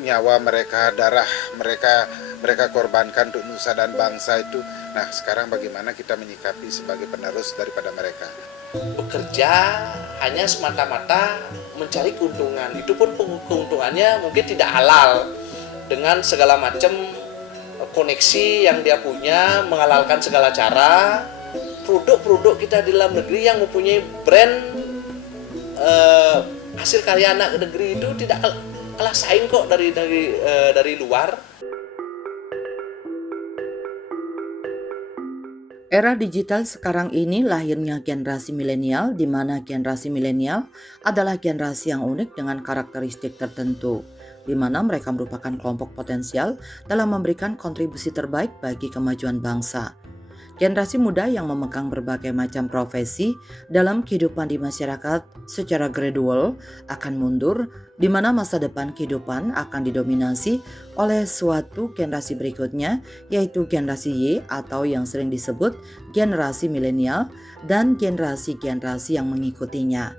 nyawa mereka, darah mereka mereka korbankan untuk nusa dan bangsa itu. Nah, sekarang bagaimana kita menyikapi sebagai penerus daripada mereka? Bekerja hanya semata-mata mencari keuntungan, itu pun keuntungannya mungkin tidak halal, dengan segala macam koneksi yang dia punya, menghalalkan segala cara. Produk-produk kita di dalam negeri yang mempunyai brand hasil karya anak negeri itu tidak kalah saing kok dari luar. Era digital sekarang ini lahirnya generasi milenial, di mana generasi milenial adalah generasi yang unik dengan karakteristik tertentu, di mana mereka merupakan kelompok potensial dalam memberikan kontribusi terbaik bagi kemajuan bangsa. Generasi muda yang memegang berbagai macam profesi dalam kehidupan di masyarakat secara gradual akan mundur, di mana masa depan kehidupan akan didominasi oleh suatu generasi berikutnya, yaitu generasi Y atau yang sering disebut generasi milenial dan generasi-generasi yang mengikutinya.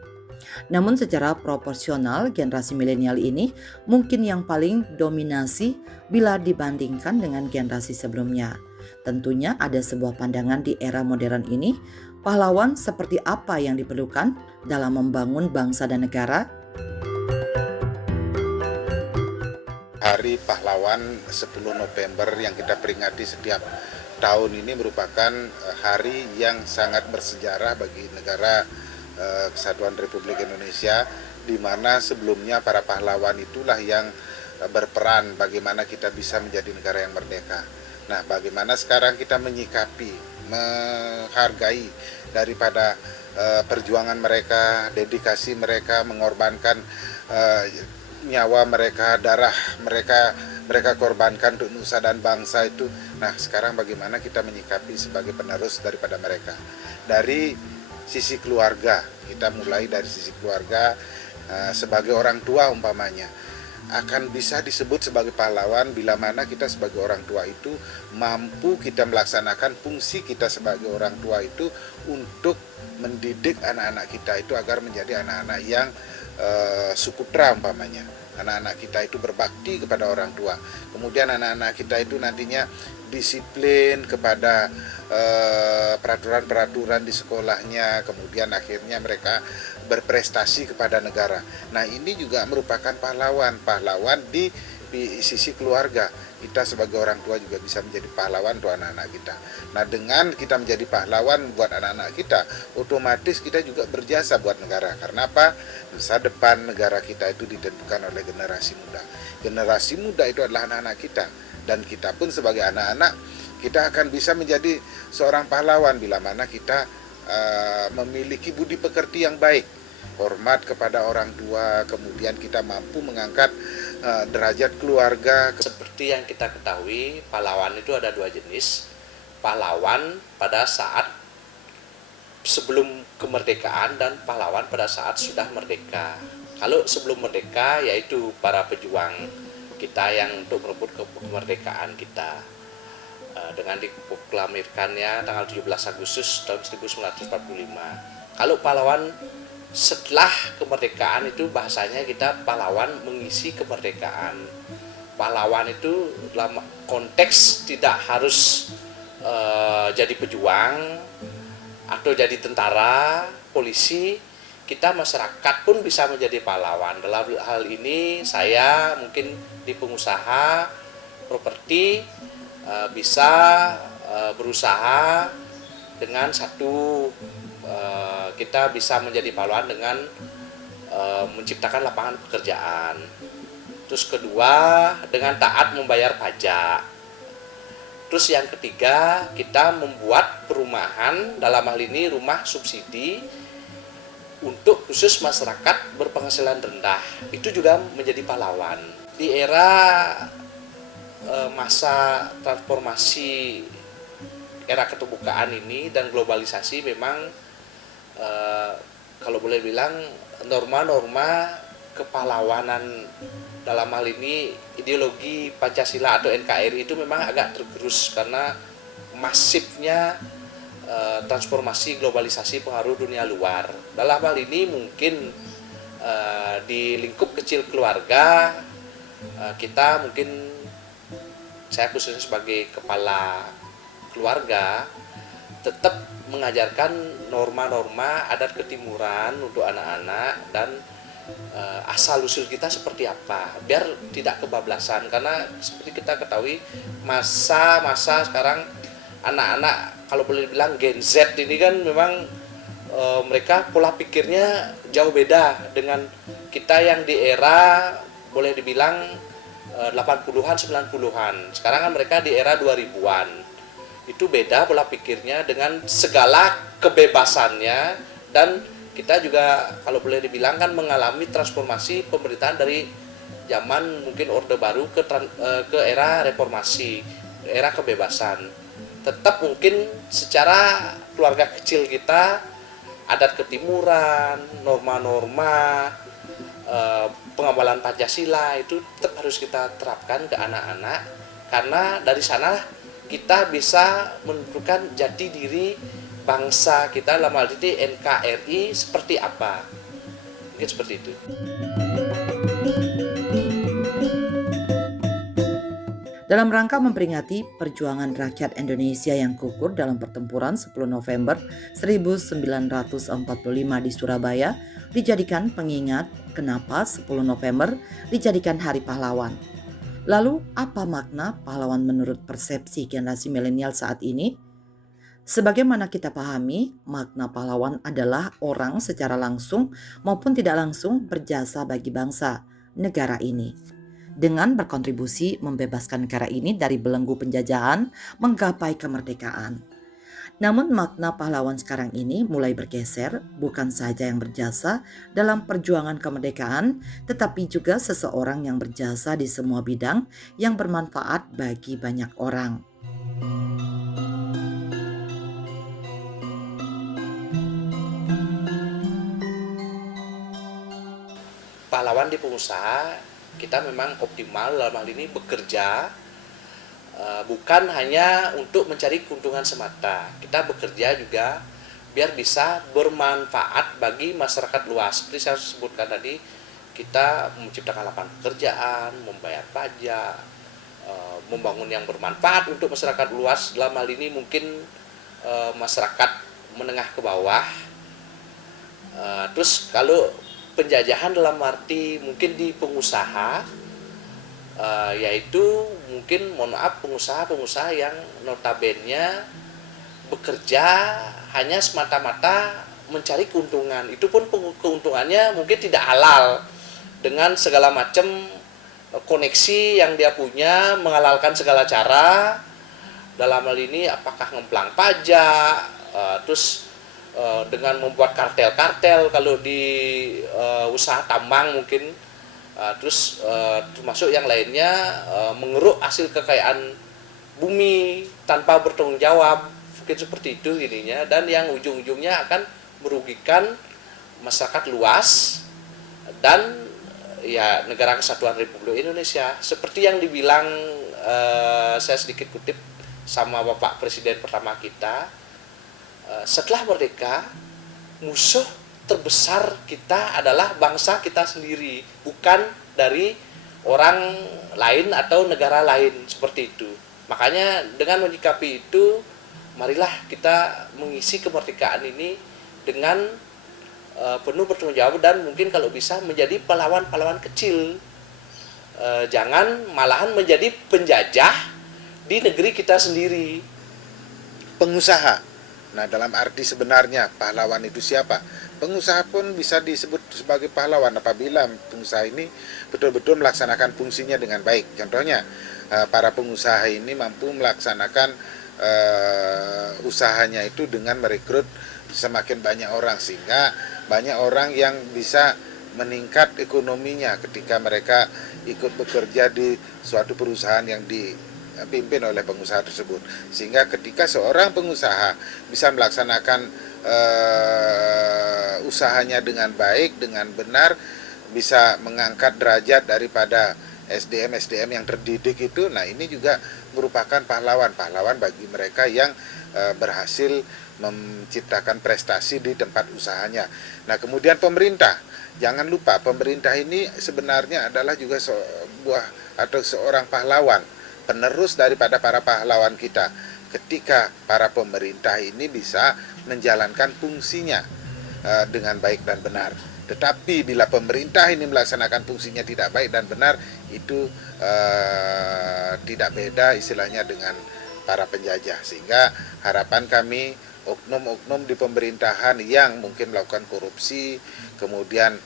Namun secara proporsional generasi milenial ini mungkin yang paling dominasi bila dibandingkan dengan generasi sebelumnya. Tentunya ada sebuah pandangan di era modern ini, pahlawan seperti apa yang diperlukan dalam membangun bangsa dan negara. Hari Pahlawan 10 November yang kita peringati setiap tahun ini merupakan hari yang sangat bersejarah bagi negara Kesatuan Republik Indonesia, di mana sebelumnya para pahlawan itulah yang berperan bagaimana kita bisa menjadi negara yang merdeka. Nah, bagaimana sekarang kita menyikapi, menghargai daripada perjuangan mereka, dedikasi mereka, mengorbankan nyawa mereka, darah mereka korbankan untuk nusa dan bangsa itu. Nah, sekarang bagaimana kita menyikapi sebagai penerus daripada mereka. Dari sisi keluarga, kita mulai dari sisi keluarga, sebagai orang tua umpamanya, akan bisa disebut sebagai pahlawan bila mana kita sebagai orang tua itu mampu kita melaksanakan fungsi kita sebagai orang tua itu untuk mendidik anak-anak kita itu agar menjadi anak-anak yang sukutra umpamanya. Anak-anak kita itu berbakti kepada orang tua. Kemudian anak-anak kita itu nantinya disiplin kepada peraturan-peraturan di sekolahnya, kemudian akhirnya mereka berprestasi kepada negara. Nah, ini juga merupakan pahlawan di sisi keluarga. Kita sebagai orang tua juga bisa menjadi pahlawan untuk anak-anak kita. Nah, dengan kita menjadi pahlawan buat anak-anak kita, otomatis kita juga berjasa buat negara. Karena apa? Masa depan negara kita itu ditentukan oleh generasi muda. Generasi muda itu adalah anak-anak kita. Dan kita pun sebagai anak-anak, kita akan bisa menjadi seorang pahlawan bila mana kita memiliki budi pekerti yang baik, hormat kepada orang tua, kemudian kita mampu mengangkat derajat keluarga. Seperti yang kita ketahui, pahlawan itu ada dua jenis. Pahlawan pada saat sebelum kemerdekaan dan pahlawan pada saat sudah merdeka. Kalau sebelum merdeka yaitu para pejuang kita yang untuk merebut kemerdekaan kita, dengan diproklamirkannya tanggal 17 Agustus tahun 1945. Kalau pahlawan setelah kemerdekaan itu bahasanya kita pahlawan mengisi kemerdekaan. Pahlawan itu dalam konteks tidak harus jadi pejuang atau jadi tentara, polisi. Kita masyarakat pun bisa menjadi pahlawan. Dalam hal ini saya mungkin di pengusaha properti bisa berusaha dengan satu, kita bisa menjadi pahlawan dengan menciptakan lapangan pekerjaan. Terus kedua, dengan taat membayar pajak. Terus yang ketiga, kita membuat perumahan, dalam hal ini rumah subsidi untuk khusus masyarakat berpenghasilan rendah. Itu juga menjadi pahlawan. Di era masa transformasi era keterbukaan ini dan globalisasi, memang kalau boleh bilang norma-norma kepahlawanan dalam hal ini ideologi Pancasila atau NKRI itu memang agak tergerus karena masifnya transformasi globalisasi pengaruh dunia luar. Dalam hal ini mungkin di lingkup kecil keluarga kita mungkin, saya khususnya sebagai kepala keluarga, tetap mengajarkan norma-norma adat ketimuran untuk anak-anak dan asal usul kita seperti apa biar tidak kebablasan, karena seperti kita ketahui masa-masa sekarang anak-anak kalau boleh dibilang Gen Z ini kan memang mereka pola pikirnya jauh beda dengan kita yang di era boleh dibilang 80-an 90-an. Sekarang kan mereka di era 2000-an. Itu beda pola pikirnya dengan segala kebebasannya, dan kita juga kalau boleh dibilang kan mengalami transformasi pemerintahan dari zaman mungkin Orde Baru ke era reformasi, era kebebasan. Tetap mungkin secara keluarga kecil kita adat ketimuran, norma-norma, pengawalan Pancasila itu tetap harus kita terapkan ke anak-anak, karena dari sana kita bisa menentukan jati diri bangsa kita, dalam hal ini NKRI seperti apa. Mungkin seperti itu. Dalam rangka memperingati perjuangan rakyat Indonesia yang gugur dalam pertempuran 10 November 1945 di Surabaya, dijadikan pengingat kenapa 10 November dijadikan Hari Pahlawan. Lalu, apa makna pahlawan menurut persepsi generasi milenial saat ini? Sebagaimana kita pahami, makna pahlawan adalah orang secara langsung maupun tidak langsung berjasa bagi bangsa, negara ini, dengan berkontribusi membebaskan negara ini dari belenggu penjajahan menggapai kemerdekaan. Namun makna pahlawan sekarang ini mulai bergeser, bukan saja yang berjasa dalam perjuangan kemerdekaan, tetapi juga seseorang yang berjasa di semua bidang yang bermanfaat bagi banyak orang. Pahlawan di pengusaha, kita memang optimal dalam hal ini bekerja bukan hanya untuk mencari keuntungan semata. Kita bekerja juga biar bisa bermanfaat bagi masyarakat luas. Seperti saya sebutkan tadi, kita menciptakan lapangan pekerjaan, membayar pajak, membangun yang bermanfaat untuk masyarakat luas. Dalam hal ini mungkin masyarakat menengah ke bawah. Terus kalau penjajahan dalam arti mungkin di pengusaha, yaitu mungkin mohon maaf pengusaha-pengusaha yang notabene bekerja hanya semata-mata mencari keuntungan. Itu pun keuntungannya mungkin tidak halal, dengan segala macam koneksi yang dia punya, menghalalkan segala cara. Dalam hal ini apakah ngemplang pajak, terus dengan membuat kartel-kartel kalau di usaha tambang mungkin, terus termasuk yang lainnya mengeruk hasil kekayaan bumi tanpa bertanggung jawab, mungkin seperti itu ininya, dan yang ujung-ujungnya akan merugikan masyarakat luas dan ya negara kesatuan Republik Indonesia. Seperti yang dibilang saya sedikit kutip sama Bapak Presiden pertama kita, setelah merdeka, musuh terbesar kita adalah bangsa kita sendiri, bukan dari orang lain atau negara lain, seperti itu. Makanya dengan menyikapi itu, marilah kita mengisi kemerdekaan ini dengan penuh bertanggung jawab, dan mungkin kalau bisa menjadi pahlawan-pahlawan kecil. Jangan malahan menjadi penjajah di negeri kita sendiri. Pengusaha. Nah, dalam arti sebenarnya pahlawan itu siapa? Pengusaha pun bisa disebut sebagai pahlawan apabila pengusaha ini betul-betul melaksanakan fungsinya dengan baik. Contohnya, para pengusaha ini mampu melaksanakan usahanya itu dengan merekrut semakin banyak orang, sehingga banyak orang yang bisa meningkat ekonominya ketika mereka ikut bekerja di suatu perusahaan yang dipimpin oleh pengusaha tersebut. Sehingga ketika seorang pengusaha bisa melaksanakan usahanya dengan baik, dengan benar, bisa mengangkat derajat daripada SDM yang terdidik itu, nah ini juga merupakan pahlawan bagi mereka yang berhasil menciptakan prestasi di tempat usahanya. Nah, kemudian pemerintah, jangan lupa pemerintah ini sebenarnya adalah juga sebuah atau seorang pahlawan, penerus daripada para pahlawan kita, ketika para pemerintah ini bisa menjalankan fungsinya dengan baik dan benar. Tetapi bila pemerintah ini melaksanakan fungsinya tidak baik dan benar, itu tidak beda istilahnya dengan para penjajah. Sehingga harapan kami oknum-oknum di pemerintahan yang mungkin melakukan korupsi, kemudian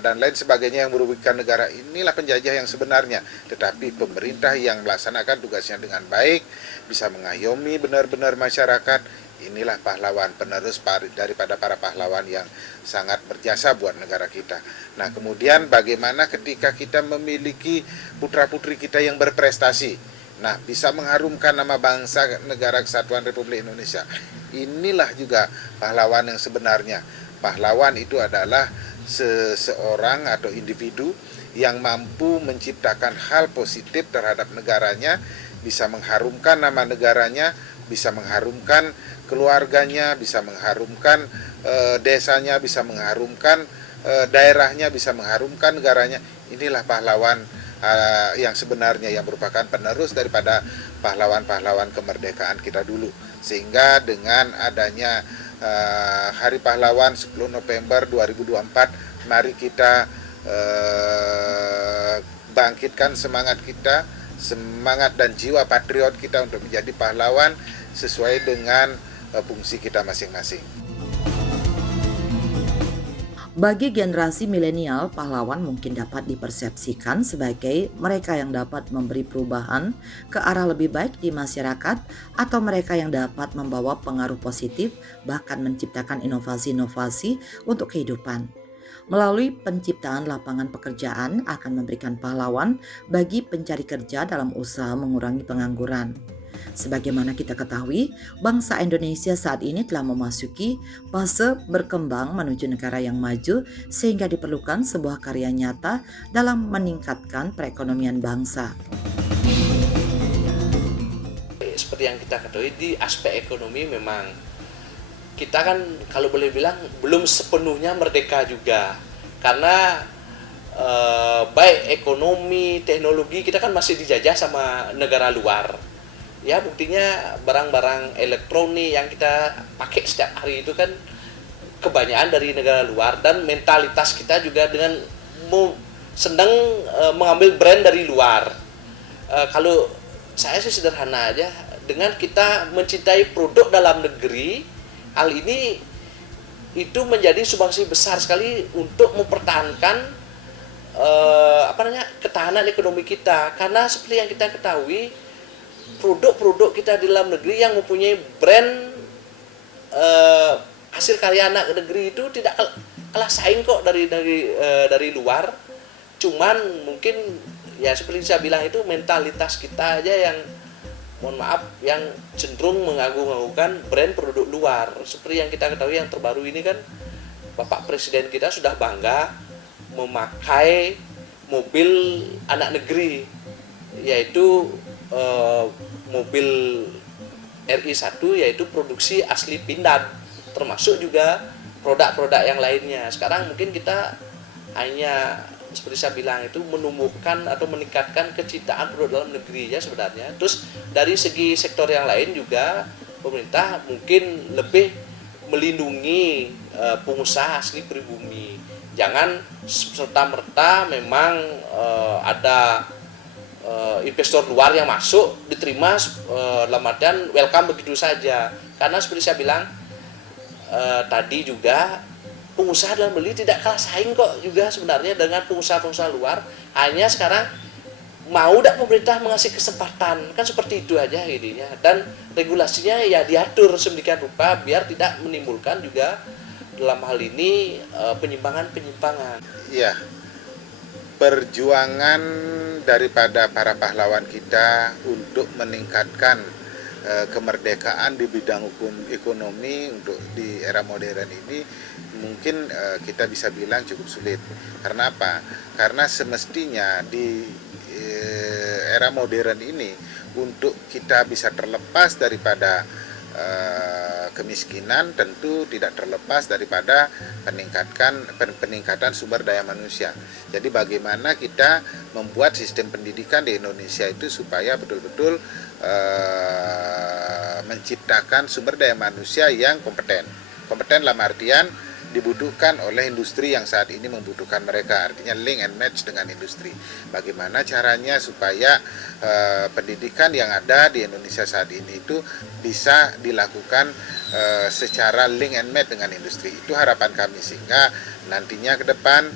dan lain sebagainya yang merugikan negara, inilah penjajah yang sebenarnya. Tetapi pemerintah yang melaksanakan tugasnya dengan baik, bisa mengayomi benar-benar masyarakat, inilah pahlawan, penerus daripada para pahlawan yang sangat berjasa buat negara kita. Nah, kemudian bagaimana ketika kita memiliki putra-putri kita yang berprestasi, nah, bisa mengharumkan nama bangsa negara kesatuan Republik Indonesia. Inilah juga pahlawan yang sebenarnya. Pahlawan itu adalah seseorang atau individu yang mampu menciptakan hal positif terhadap negaranya, bisa mengharumkan nama negaranya, bisa mengharumkan keluarganya, bisa mengharumkan desanya, bisa mengharumkan daerahnya, bisa mengharumkan negaranya. Inilah pahlawan yang sebenarnya, yang merupakan penerus daripada pahlawan-pahlawan kemerdekaan kita dulu. Sehingga dengan adanya Hari Pahlawan 10 November 2024, mari kita bangkitkan semangat kita, semangat dan jiwa patriot kita untuk menjadi pahlawan sesuai dengan fungsi kita masing-masing. Bagi generasi milenial, pahlawan mungkin dapat dipersepsikan sebagai mereka yang dapat memberi perubahan ke arah lebih baik di masyarakat, atau mereka yang dapat membawa pengaruh positif bahkan menciptakan inovasi-inovasi untuk kehidupan. Melalui penciptaan lapangan pekerjaan akan memberikan pahlawan bagi pencari kerja dalam usaha mengurangi pengangguran. Sebagaimana kita ketahui, bangsa Indonesia saat ini telah memasuki fase berkembang menuju negara yang maju, sehingga diperlukan sebuah karya nyata dalam meningkatkan perekonomian bangsa. Seperti yang kita ketahui, di aspek ekonomi memang kita kan kalau boleh bilang belum sepenuhnya merdeka juga, karena baik ekonomi, teknologi kita kan masih dijajah sama negara luar. Ya, buktinya barang-barang elektronik yang kita pakai setiap hari itu kan kebanyakan dari negara luar, dan mentalitas kita juga dengan senang mengambil brand dari luar. Kalau saya sih sederhana aja, dengan kita mencintai produk dalam negeri, hal ini itu menjadi sumbangsi besar sekali untuk mempertahankan ketahanan ekonomi kita. Karena seperti yang kita ketahui, produk-produk kita di dalam negeri yang mempunyai brand hasil karya anak negeri itu tidak kalah saing kok dari luar. Cuman mungkin ya seperti saya bilang, itu mentalitas kita aja yang, mohon maaf, yang cenderung mengagung-agungkan brand produk luar. Seperti yang kita ketahui yang terbaru ini kan, Bapak Presiden kita sudah bangga memakai mobil anak negeri, yaitu mobil RI1, yaitu produksi asli Pindad, termasuk juga produk-produk yang lainnya. Sekarang mungkin kita hanya seperti saya bilang itu menumbuhkan atau meningkatkan kecintaan produk dalam negeri ya sebenarnya. Terus dari segi sektor yang lain juga pemerintah mungkin lebih melindungi pengusaha asli pribumi. Jangan serta-merta memang ada investor luar yang masuk diterima dalam artian welcome begitu saja. Karena seperti saya bilang tadi juga, pengusaha dalam beli tidak kalah saing kok juga sebenarnya dengan pengusaha-pengusaha luar. Hanya sekarang mau tidak pemerintah mengasih kesempatan, kan seperti itu aja jadinya. Dan regulasinya ya diatur sedemikian rupa biar tidak menimbulkan juga dalam hal ini penyimpangan-penyimpangan. Iya, perjuangan daripada para pahlawan kita untuk meningkatkan kemerdekaan di bidang hukum ekonomi untuk di era modern ini mungkin kita bisa bilang cukup sulit. Karena apa? Karena semestinya di era modern ini, untuk kita bisa terlepas daripada kemiskinan tentu tidak terlepas daripada peningkatan sumber daya manusia. Jadi bagaimana kita membuat sistem pendidikan di Indonesia itu supaya betul-betul menciptakan sumber daya manusia yang kompeten. Kompeten dalam artian dibutuhkan oleh industri yang saat ini membutuhkan mereka, artinya link and match dengan industri. Bagaimana caranya supaya pendidikan yang ada di Indonesia saat ini itu bisa dilakukan secara link and match dengan industri. Itu harapan kami, sehingga nantinya ke depan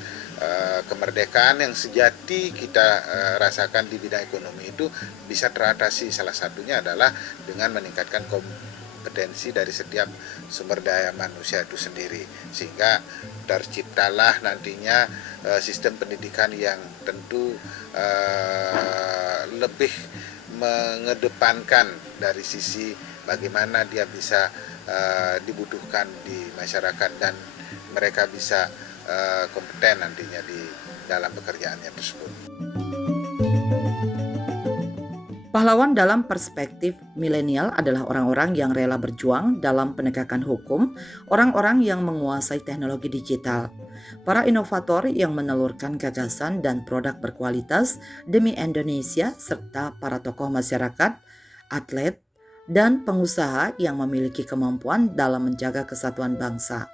kemerdekaan yang sejati kita rasakan di bidang ekonomi itu bisa teratasi. Salah satunya adalah dengan meningkatkan kompetensi dari setiap sumber daya manusia itu sendiri, sehingga terciptalah nantinya sistem pendidikan yang tentu lebih mengedepankan dari sisi bagaimana dia bisa dibutuhkan di masyarakat dan mereka bisa kompeten nantinya di dalam pekerjaannya tersebut. Pahlawan dalam perspektif milenial adalah orang-orang yang rela berjuang dalam penegakan hukum, orang-orang yang menguasai teknologi digital, para inovator yang menelurkan gagasan dan produk berkualitas demi Indonesia, serta para tokoh masyarakat, atlet, dan pengusaha yang memiliki kemampuan dalam menjaga kesatuan bangsa,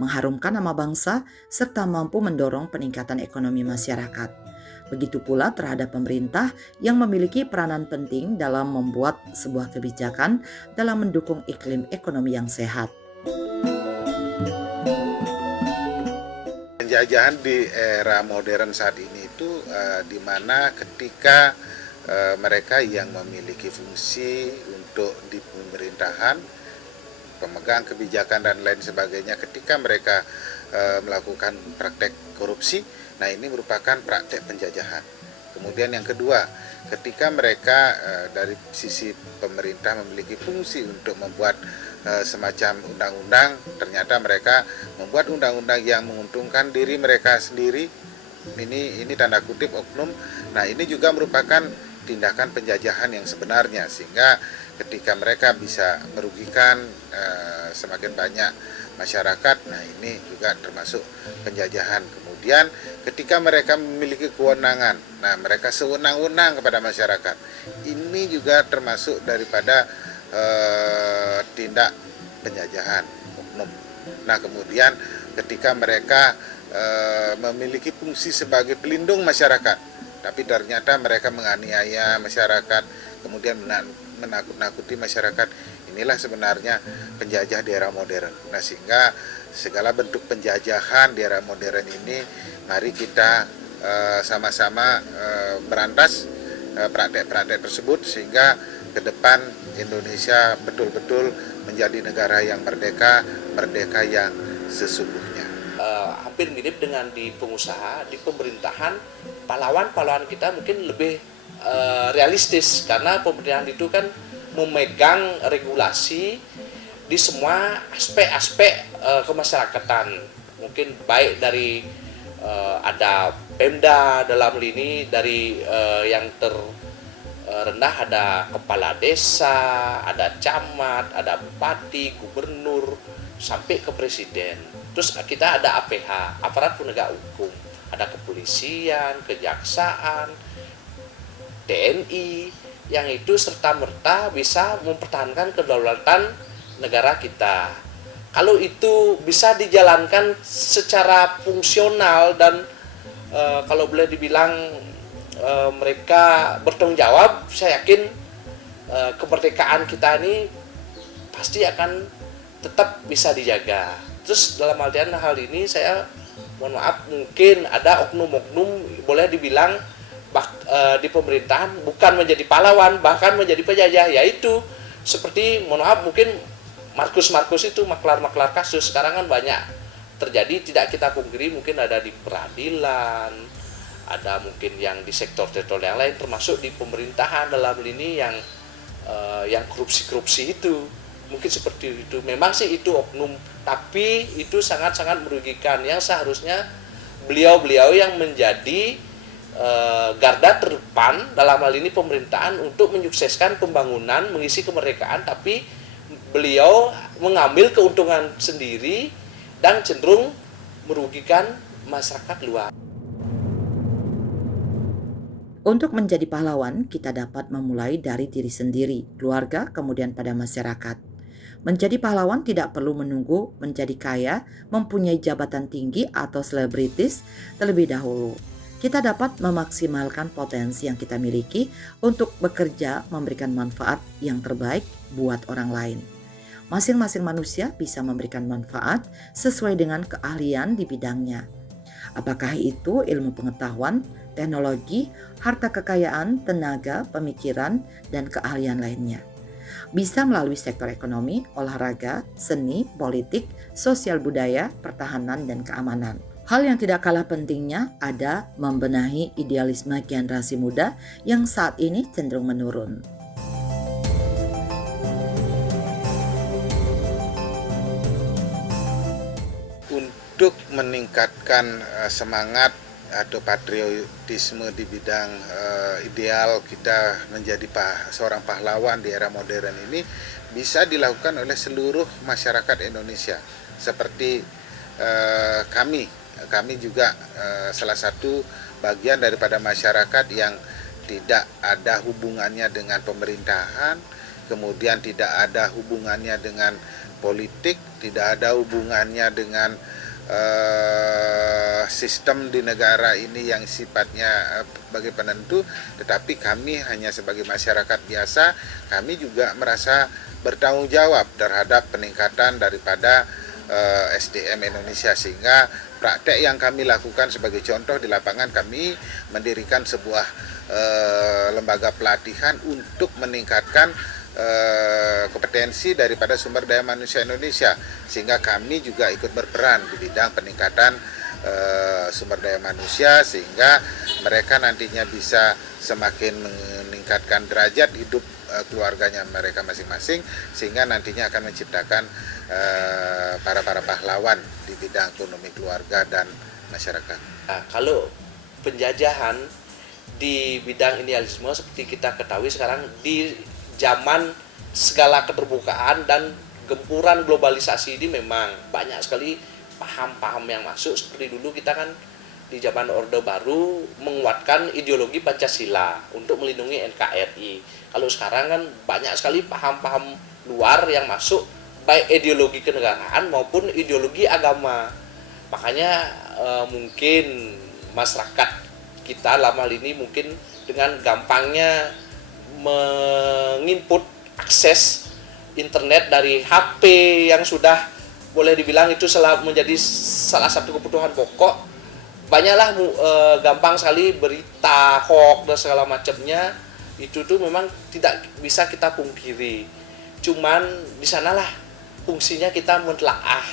mengharumkan nama bangsa, serta mampu mendorong peningkatan ekonomi masyarakat. Begitu pula terhadap pemerintah yang memiliki peranan penting dalam membuat sebuah kebijakan dalam mendukung iklim ekonomi yang sehat. Penjajahan di era modern saat ini itu di mana ketika mereka yang memiliki fungsi untuk di pemerintahan, pemegang kebijakan dan lain sebagainya, ketika mereka melakukan praktek korupsi, nah ini merupakan praktek penjajahan. Kemudian yang kedua, ketika mereka dari sisi pemerintah memiliki fungsi untuk membuat semacam undang-undang, ternyata mereka membuat undang-undang yang menguntungkan diri mereka sendiri, ini tanda kutip oknum. Nah ini juga merupakan tindakan penjajahan yang sebenarnya, sehingga ketika mereka bisa merugikan semakin banyak masyarakat, nah ini juga termasuk penjajahan. Kemudian ketika mereka memiliki kewenangan, nah mereka sewenang-wenang kepada masyarakat, ini juga termasuk daripada tindak penjajahan oknum. Nah kemudian ketika mereka memiliki fungsi sebagai pelindung masyarakat, tapi ternyata mereka menganiaya masyarakat, kemudian menakut-nakuti masyarakat, inilah sebenarnya penjajah di era modern. Nah sehingga segala bentuk penjajahan di era modern ini, mari kita sama-sama berantas praktek-praktek tersebut, sehingga ke depan Indonesia betul-betul menjadi negara yang merdeka, merdeka yang sesungguhnya. Hampir mirip dengan di pengusaha, di pemerintahan, pahlawan-pahlawan kita mungkin lebih realistis, karena pemerintahan itu kan memegang regulasi di semua aspek-aspek kemasyarakatan, mungkin baik dari ada Pemda dalam hal ini, dari yang terendah ada kepala desa, ada camat, ada bupati, gubernur, sampai ke presiden. Terus kita ada APH, aparat penegak hukum, ada kepolisian, kejaksaan, TNI, yang itu serta-merta bisa mempertahankan kedaulatan negara kita. Kalau itu bisa dijalankan secara fungsional dan kalau boleh dibilang mereka bertanggung jawab, saya yakin kemerdekaan kita ini pasti akan tetap bisa dijaga. Terus dalam hal ini saya mohon maaf, mungkin ada oknum-oknum boleh dibilang di pemerintahan bukan menjadi pahlawan, bahkan menjadi penjajah, yaitu seperti mohon maaf mungkin Markus itu maklar-maklar kasus sekarang kan banyak terjadi, tidak kita pungkiri, mungkin ada di peradilan, ada mungkin yang di sektor-sektor yang lain, termasuk di pemerintahan dalam ini yang korupsi itu, mungkin seperti itu. Memang sih itu oknum, tapi itu sangat-sangat merugikan, yang seharusnya beliau-beliau yang menjadi garda terdepan dalam hal ini pemerintahan untuk menyukseskan pembangunan, mengisi kemerdekaan, tapi beliau mengambil keuntungan sendiri dan cenderung merugikan masyarakat luas. Untuk menjadi pahlawan, kita dapat memulai dari diri sendiri, keluarga, kemudian pada masyarakat. Menjadi pahlawan tidak perlu menunggu menjadi kaya, mempunyai jabatan tinggi atau selebritis terlebih dahulu. Kita dapat memaksimalkan potensi yang kita miliki untuk bekerja memberikan manfaat yang terbaik buat orang lain. Masing-masing manusia bisa memberikan manfaat sesuai dengan keahlian di bidangnya. Apakah itu ilmu pengetahuan, teknologi, harta kekayaan, tenaga, pemikiran, dan keahlian lainnya. Bisa melalui sektor ekonomi, olahraga, seni, politik, sosial budaya, pertahanan, dan keamanan. Hal yang tidak kalah pentingnya ada membenahi idealisme generasi muda yang saat ini cenderung menurun. Untuk meningkatkan semangat atau patriotisme di bidang ideal kita menjadi seorang pahlawan di era modern ini bisa dilakukan oleh seluruh masyarakat Indonesia. Seperti kami juga salah satu bagian daripada masyarakat yang tidak ada hubungannya dengan pemerintahan, kemudian tidak ada hubungannya dengan politik, tidak ada hubungannya dengan sistem di negara ini yang sifatnya sebagai penentu, tetapi kami hanya sebagai masyarakat biasa, kami juga merasa bertanggung jawab terhadap peningkatan daripada SDM Indonesia, sehingga praktek yang kami lakukan sebagai contoh di lapangan, kami mendirikan sebuah lembaga pelatihan untuk meningkatkan kompetensi daripada sumber daya manusia Indonesia, sehingga kami juga ikut berperan di bidang peningkatan sumber daya manusia, sehingga mereka nantinya bisa semakin meningkatkan derajat hidup keluarganya mereka masing-masing, sehingga nantinya akan menciptakan para pahlawan di bidang ekonomi keluarga dan masyarakat. Nah, kalau penjajahan di bidang idealisme seperti kita ketahui sekarang di zaman segala keterbukaan dan gempuran globalisasi ini memang banyak sekali paham-paham yang masuk. Seperti dulu kita kan di zaman Orde Baru menguatkan ideologi Pancasila untuk melindungi NKRI. Kalau sekarang kan banyak sekali paham-paham luar yang masuk, baik ideologi kenegaraan maupun ideologi agama. Makanya mungkin masyarakat kita dalam hal ini mungkin dengan gampangnya menginput akses internet dari HP yang sudah boleh dibilang itu menjadi salah satu kebutuhan pokok. Banyaklah gampang sekali berita hoax dan segala macamnya, itu tuh memang tidak bisa kita pungkiri. Cuman di sanalah fungsinya kita mentelaah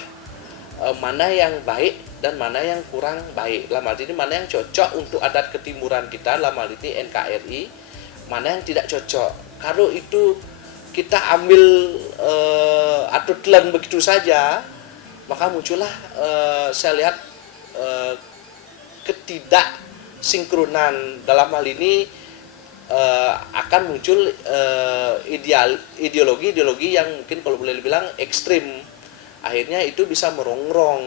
mana yang baik dan mana yang kurang baik. Dalam hal ini mana yang cocok untuk adat ketimuran kita, dalam hal ini NKRI, mana yang tidak cocok. Kalau itu kita ambil atau telan begitu saja, maka muncullah saya lihat ketidaksinkronan. Dalam hal ini akan muncul ideologi yang mungkin kalau boleh dibilang ekstrim. Akhirnya itu bisa merongrong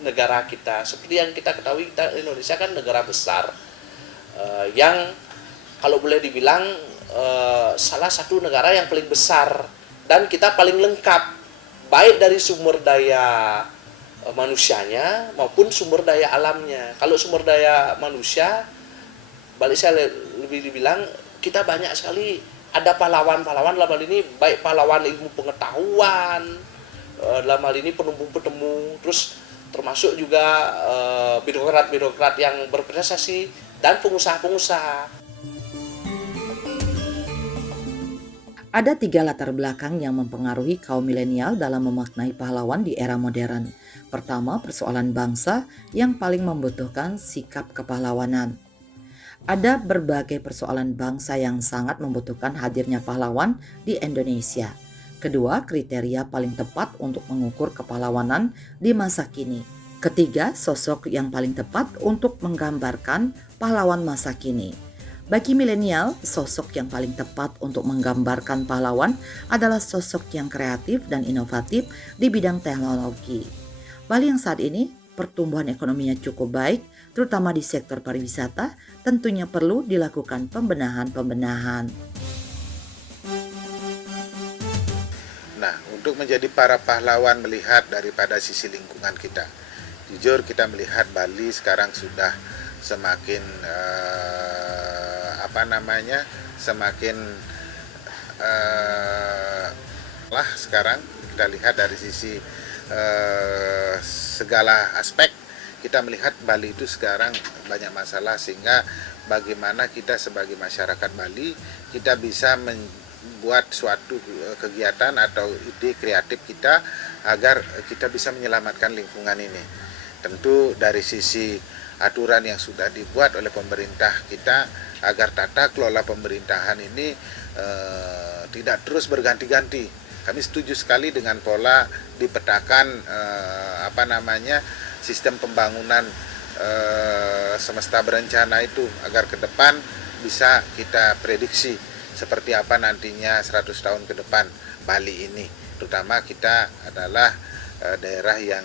negara kita. Seperti yang kita ketahui, Indonesia kan negara besar yang kalau boleh dibilang salah satu negara yang paling besar, dan kita paling lengkap baik dari sumber daya manusianya maupun sumber daya alamnya. Kalau sumber daya manusia, balik saya lebih dibilang kita banyak sekali ada pahlawan-pahlawan, dalam hal ini baik pahlawan ilmu pengetahuan, dalam hal ini penemu-penemu, terus termasuk juga birokrat-birokrat yang berprestasi dan pengusaha-pengusaha. Ada 3 latar belakang yang mempengaruhi kaum milenial dalam memaknai pahlawan di era modern. Pertama, persoalan bangsa yang paling membutuhkan sikap kepahlawanan. Ada berbagai persoalan bangsa yang sangat membutuhkan hadirnya pahlawan di Indonesia. Kedua, kriteria paling tepat untuk mengukur kepahlawanan di masa kini. Ketiga, sosok yang paling tepat untuk menggambarkan pahlawan masa kini. Bagi milenial, sosok yang paling tepat untuk menggambarkan pahlawan adalah sosok yang kreatif dan inovatif di bidang teknologi. Bali yang saat ini pertumbuhan ekonominya cukup baik, terutama di sektor pariwisata, tentunya perlu dilakukan pembenahan-pembenahan. Nah, untuk menjadi para pahlawan melihat daripada sisi lingkungan kita. Jujur kita melihat Bali sekarang sudah semakin semakin lah sekarang kita lihat dari sisi segala aspek kita melihat Bali itu sekarang banyak masalah, sehingga bagaimana kita sebagai masyarakat Bali kita bisa membuat suatu kegiatan atau ide kreatif kita agar kita bisa menyelamatkan lingkungan ini. Tentu dari sisi aturan yang sudah dibuat oleh pemerintah kita agar tata kelola pemerintahan ini tidak terus berganti-ganti. Kami setuju sekali dengan pola dipetakan sistem pembangunan semesta berencana itu agar ke depan bisa kita prediksi seperti apa nantinya 100 tahun ke depan Bali ini. Terutama kita adalah daerah yang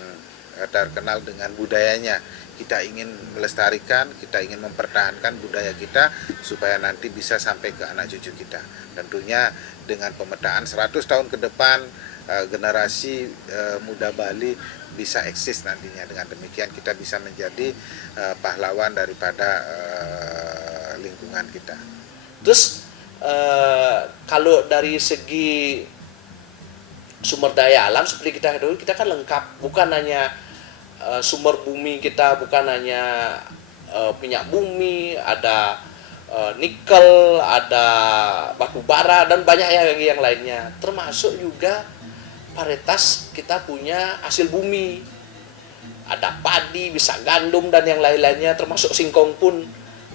terkenal dengan budayanya. Kita ingin melestarikan, kita ingin mempertahankan budaya kita supaya nanti bisa sampai ke anak cucu kita. Tentunya dengan pemetaan 100 tahun ke depan generasi muda Bali bisa eksis nantinya. Dengan demikian kita bisa menjadi pahlawan daripada lingkungan kita. Terus kalau dari segi sumber daya alam seperti kita kan lengkap, bukan hanya sumber bumi kita, bukan hanya minyak bumi, ada nikel, ada batu bara dan banyak yang lainnya. Termasuk juga paritas kita punya hasil bumi. Ada padi, bisa gandum dan yang lain-lainnya, termasuk singkong pun.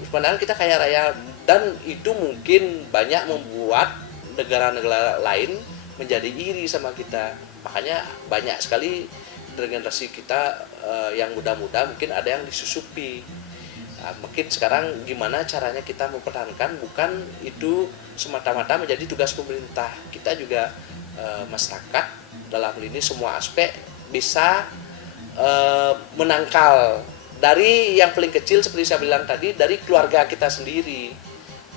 Padahal kita kaya raya, dan itu mungkin banyak membuat negara-negara lain menjadi iri sama kita. Makanya banyak sekali generasi kita yang muda-muda mungkin ada yang disusupi. Nah, mungkin sekarang gimana caranya kita mempertahankan, bukan itu semata-mata menjadi tugas pemerintah. Kita juga masyarakat dalam hal ini semua aspek bisa menangkal dari yang paling kecil seperti saya bilang tadi, dari keluarga kita sendiri.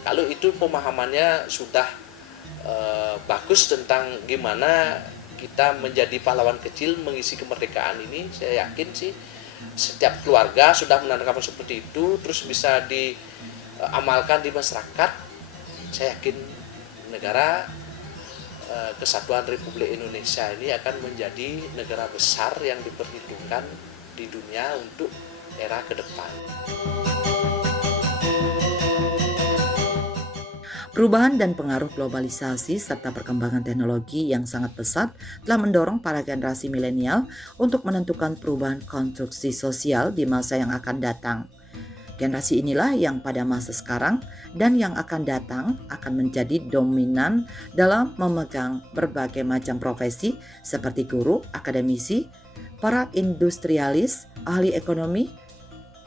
Kalau itu pemahamannya sudah bagus tentang gimana kita menjadi pahlawan kecil mengisi kemerdekaan ini, saya yakin sih setiap keluarga sudah menanamkan seperti itu, terus bisa diamalkan di masyarakat. Saya yakin negara Kesatuan Republik Indonesia ini akan menjadi negara besar yang diperhitungkan di dunia untuk era ke depan. Perubahan dan pengaruh globalisasi serta perkembangan teknologi yang sangat pesat telah mendorong para generasi milenial untuk menentukan perubahan konstruksi sosial di masa yang akan datang. Generasi inilah yang pada masa sekarang dan yang akan datang akan menjadi dominan dalam memegang berbagai macam profesi seperti guru, akademisi, para industrialis, ahli ekonomi,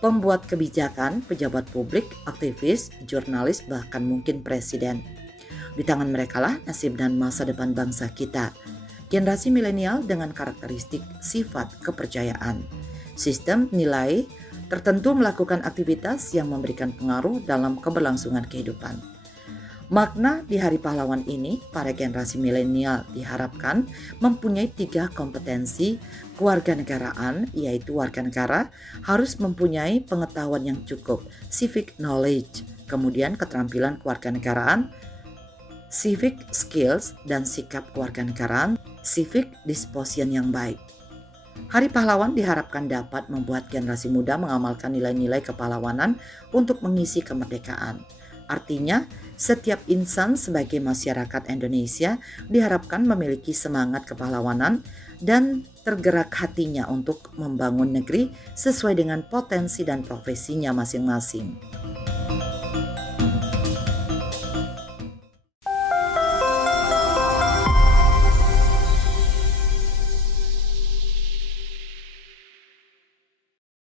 pembuat kebijakan, pejabat publik, aktivis, jurnalis, bahkan mungkin presiden. Di tangan merekalah nasib dan masa depan bangsa kita. Generasi milenial dengan karakteristik sifat kepercayaan, sistem nilai tertentu melakukan aktivitas yang memberikan pengaruh dalam keberlangsungan kehidupan. Makna di Hari Pahlawan ini, para generasi milenial diharapkan mempunyai 3 kompetensi kewarganegaraan, yaitu warga negara harus mempunyai pengetahuan yang cukup, civic knowledge, kemudian keterampilan kewarganegaraan, civic skills, dan sikap kewarganegaraan, civic disposition yang baik. Hari Pahlawan diharapkan dapat membuat generasi muda mengamalkan nilai-nilai kepahlawanan untuk mengisi kemerdekaan. Artinya, setiap insan sebagai masyarakat Indonesia diharapkan memiliki semangat kepahlawanan dan tergerak hatinya untuk membangun negeri sesuai dengan potensi dan profesinya masing-masing.